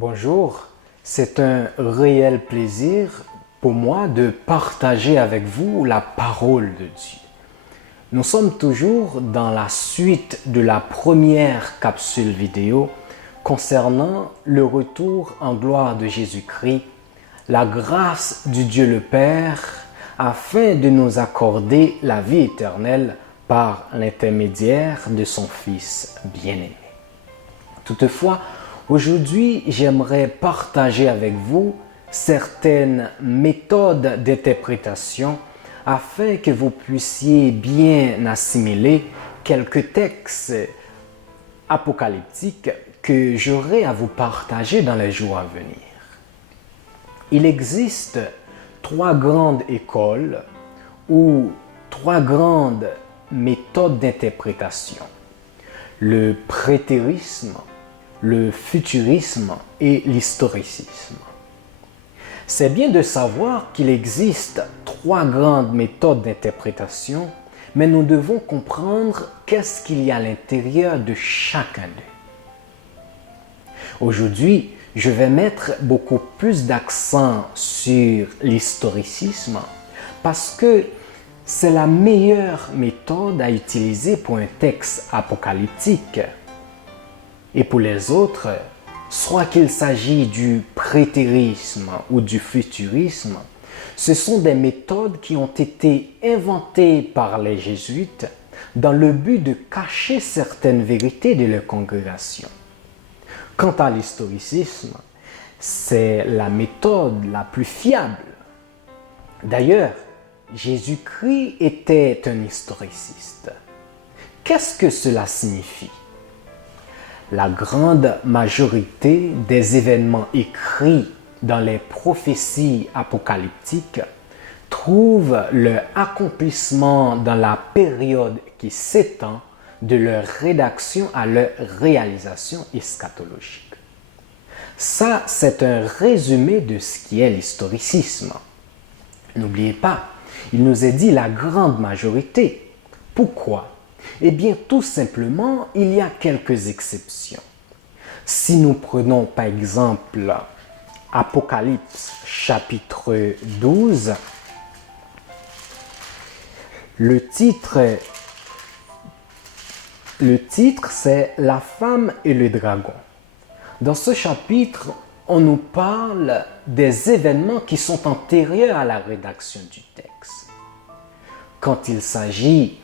Bonjour, c'est un réel plaisir pour moi de partager avec vous la parole de Dieu. Nous sommes toujours dans la suite de la première capsule vidéo concernant le retour en gloire de Jésus-Christ, la grâce du Dieu le Père, afin de nous accorder la vie éternelle par l'intermédiaire de son Fils bien-aimé. Toutefois, aujourd'hui, j'aimerais partager avec vous certaines méthodes d'interprétation afin que vous puissiez bien assimiler quelques textes apocalyptiques que j'aurai à vous partager dans les jours à venir. Il existe trois grandes écoles ou trois grandes méthodes d'interprétation. Le prétérisme, le futurisme et l'historicisme. C'est bien de savoir qu'il existe trois grandes méthodes d'interprétation, mais nous devons comprendre qu'est-ce qu'il y a à l'intérieur de chacun d'eux. Aujourd'hui, je vais mettre beaucoup plus d'accent sur l'historicisme parce que c'est la meilleure méthode à utiliser pour un texte apocalyptique. Et pour les autres, soit qu'il s'agit du prétérisme ou du futurisme, ce sont des méthodes qui ont été inventées par les jésuites dans le but de cacher certaines vérités de leur congrégation. Quant à l'historicisme, c'est la méthode la plus fiable. D'ailleurs, Jésus-Christ était un historiciste. Qu'est-ce que cela signifie? La grande majorité des événements écrits dans les prophéties apocalyptiques trouvent leur accomplissement dans la période qui s'étend de leur rédaction à leur réalisation eschatologique. Ça, c'est un résumé de ce qui est l'historicisme. N'oubliez pas, il nous est dit la grande majorité. Pourquoi? Eh bien, tout simplement, il y a quelques exceptions. Si nous prenons par exemple Apocalypse chapitre 12, le titre c'est « La femme et le dragon ». Dans ce chapitre, on nous parle des événements qui sont antérieurs à la rédaction du texte. Quand il s'agit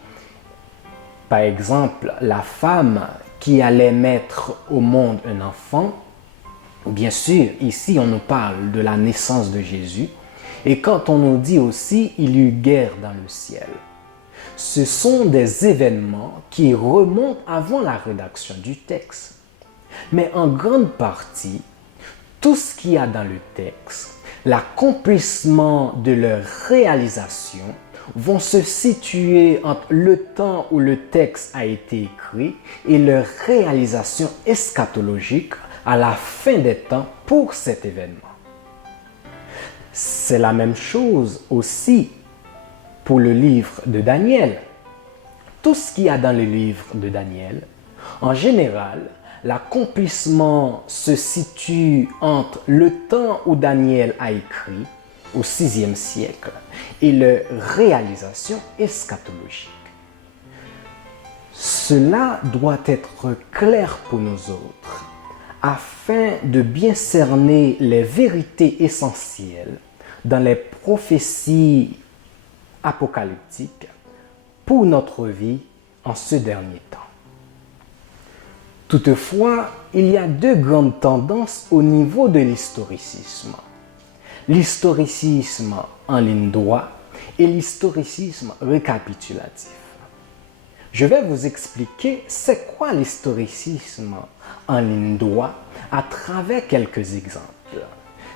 par exemple, la femme qui allait mettre au monde un enfant, bien sûr, ici on nous parle de la naissance de Jésus, et quand on nous dit aussi « il y eut guerre dans le ciel », ce sont des événements qui remontent avant la rédaction du texte. Mais en grande partie, tout ce qu'il y a dans le texte, l'accomplissement de leur réalisation, vont se situer entre le temps où le texte a été écrit et leur réalisation eschatologique à la fin des temps pour cet événement. C'est la même chose aussi pour le livre de Daniel. Tout ce qu'il y a dans le livre de Daniel, en général, l'accomplissement se situe entre le temps où Daniel a écrit au VIe siècle et leur réalisation eschatologique. Cela doit être clair pour nous autres afin de bien cerner les vérités essentielles dans les prophéties apocalyptiques pour notre vie en ce dernier temps. Toutefois, il y a deux grandes tendances au niveau de l'historicisme. L'historicisme en ligne droite et l'historicisme récapitulatif. Je vais vous expliquer c'est quoi l'historicisme en ligne droite à travers quelques exemples.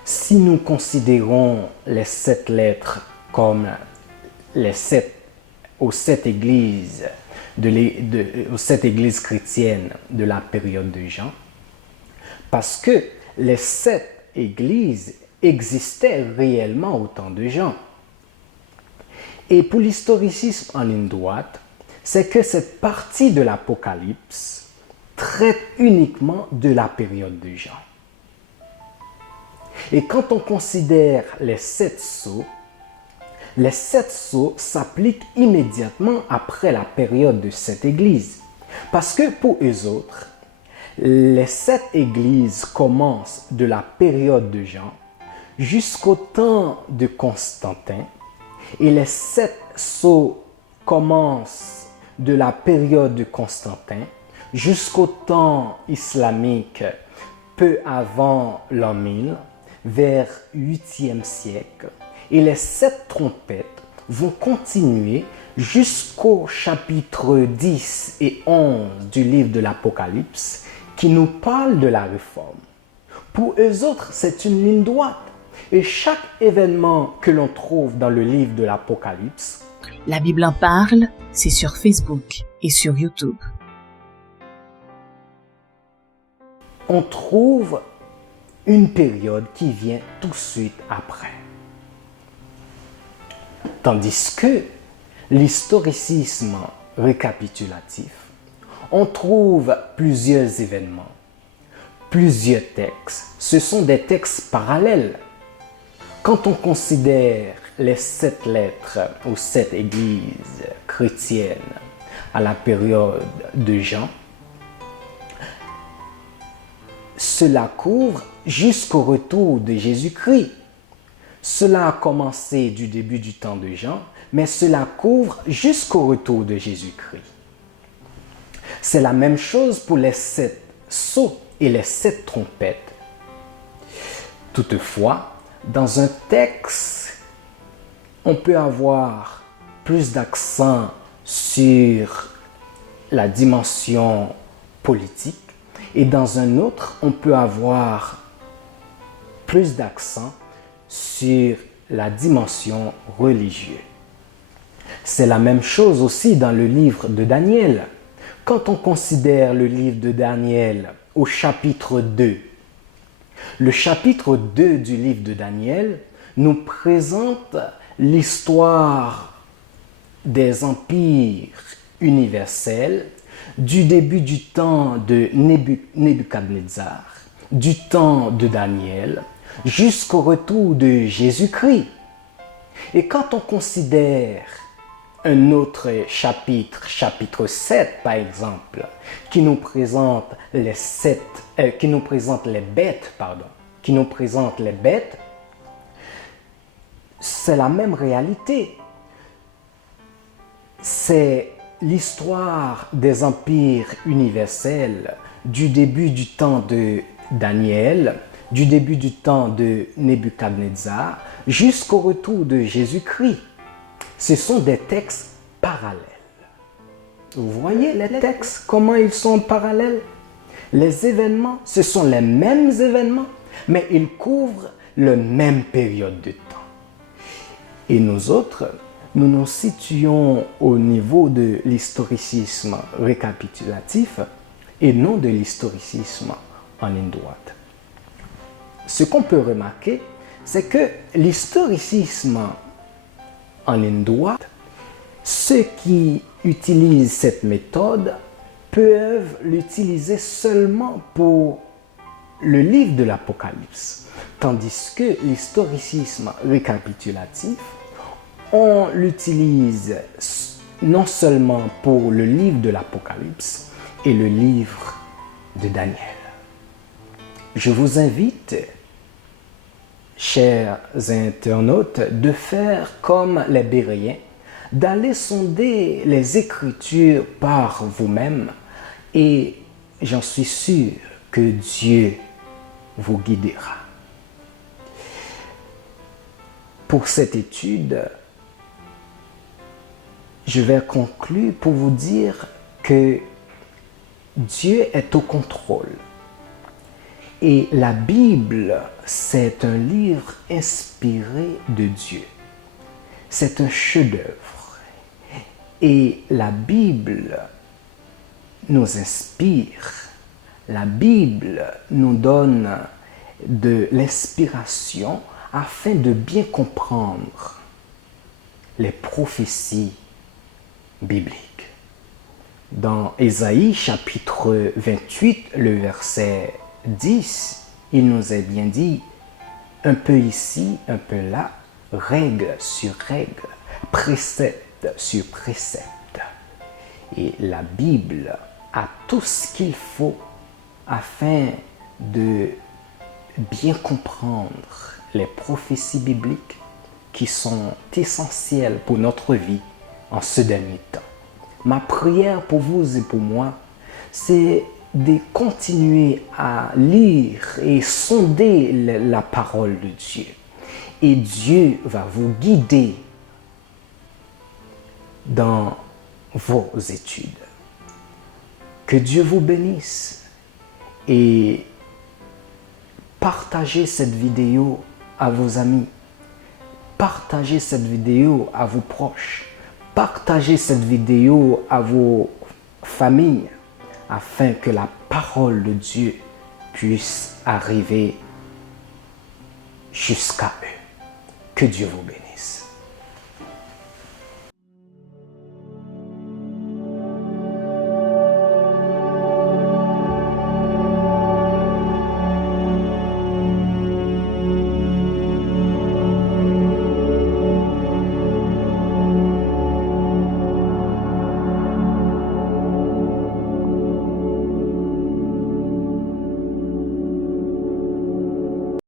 Si nous considérons les 7 lettres comme aux sept églises chrétiennes de la période de Jean, parce que les 7 églises existait réellement au temps de Jean. Et pour l'historicisme en ligne droite, c'est que cette partie de l'Apocalypse traite uniquement de la période de Jean. Et quand on considère les 7 sceaux, les 7 sceaux s'appliquent immédiatement après la période de 7 églises. Parce que pour eux autres, les 7 églises commencent de la période de Jean jusqu'au temps de Constantin et les 7 sceaux commencent de la période de Constantin jusqu'au temps islamique peu avant l'an 1000, vers 8e siècle. Et les 7 trompettes vont continuer jusqu'au chapitre 10 et 11 du livre de l'Apocalypse qui nous parle de la réforme. Pour eux autres, c'est une ligne droite. Et chaque événement que l'on trouve dans le livre de l'Apocalypse, La Bible en parle, c'est sur Facebook et sur YouTube. on trouve une période qui vient tout de suite après. Tandis que l'historicisme récapitulatif, on trouve plusieurs événements, plusieurs textes. Ce sont des textes parallèles. Quand on considère les 7 lettres aux 7 églises chrétiennes à la période de Jean, cela couvre jusqu'au retour de Jésus-Christ. Cela a commencé du début du temps de Jean, mais cela couvre jusqu'au retour de Jésus-Christ. C'est la même chose pour les 7 sceaux et les 7 trompettes. Toutefois, dans un texte, on peut avoir plus d'accent sur la dimension politique et dans un autre, on peut avoir plus d'accent sur la dimension religieuse. C'est la même chose aussi dans le livre de Daniel. Quand on considère le livre de Daniel au chapitre 2, le chapitre 2 du livre de Daniel nous présente l'histoire des empires universels du début du temps de Nebuchadnezzar, du temps de Daniel, jusqu'au retour de Jésus-Christ. Et quand on considère un autre chapitre, chapitre 7 par exemple, qui nous présente les bêtes, c'est la même réalité. C'est l'histoire des empires universels du début du temps de Daniel, du début du temps de Nebuchadnezzar, jusqu'au retour de Jésus-Christ. Ce sont des textes parallèles. Vous voyez les textes, comment ils sont parallèles? Les événements, ce sont les mêmes événements, mais ils couvrent la même période de temps. Et nous autres, nous nous situons au niveau de l'historicisme récapitulatif et non de l'historicisme en ligne droite. Ce qu'on peut remarquer, c'est que l'historicisme en ligne droite, ceux qui utilisent cette méthode peuvent l'utiliser seulement pour le livre de l'Apocalypse, tandis que l'historicisme récapitulatif, on l'utilise non seulement pour le livre de l'Apocalypse et le livre de Daniel. Je vous invite, chers internautes, de faire comme les Béréens, d'aller sonder les Écritures par vous-même et j'en suis sûr que Dieu vous guidera. Pour cette étude, je vais conclure pour vous dire que Dieu est au contrôle. Et la Bible, c'est un livre inspiré de Dieu. C'est un chef-d'œuvre. Et la Bible nous inspire. La Bible nous donne de l'inspiration afin de bien comprendre les prophéties bibliques. Dans Ésaïe chapitre 28, le verset 10, il nous est bien dit un peu ici, un peu là, règle sur règle, précepte sur précepte. Et la Bible a tout ce qu'il faut afin de bien comprendre les prophéties bibliques qui sont essentielles pour notre vie en ce dernier temps. Ma prière pour vous et pour moi, c'est de continuer à lire et sonder la parole de Dieu. Et Dieu va vous guider dans vos études. Que Dieu vous bénisse et partagez cette vidéo à vos amis. Partagez cette vidéo à vos proches. Partagez cette vidéo à vos familles afin que la parole de Dieu puisse arriver jusqu'à eux. Que Dieu vous bénisse.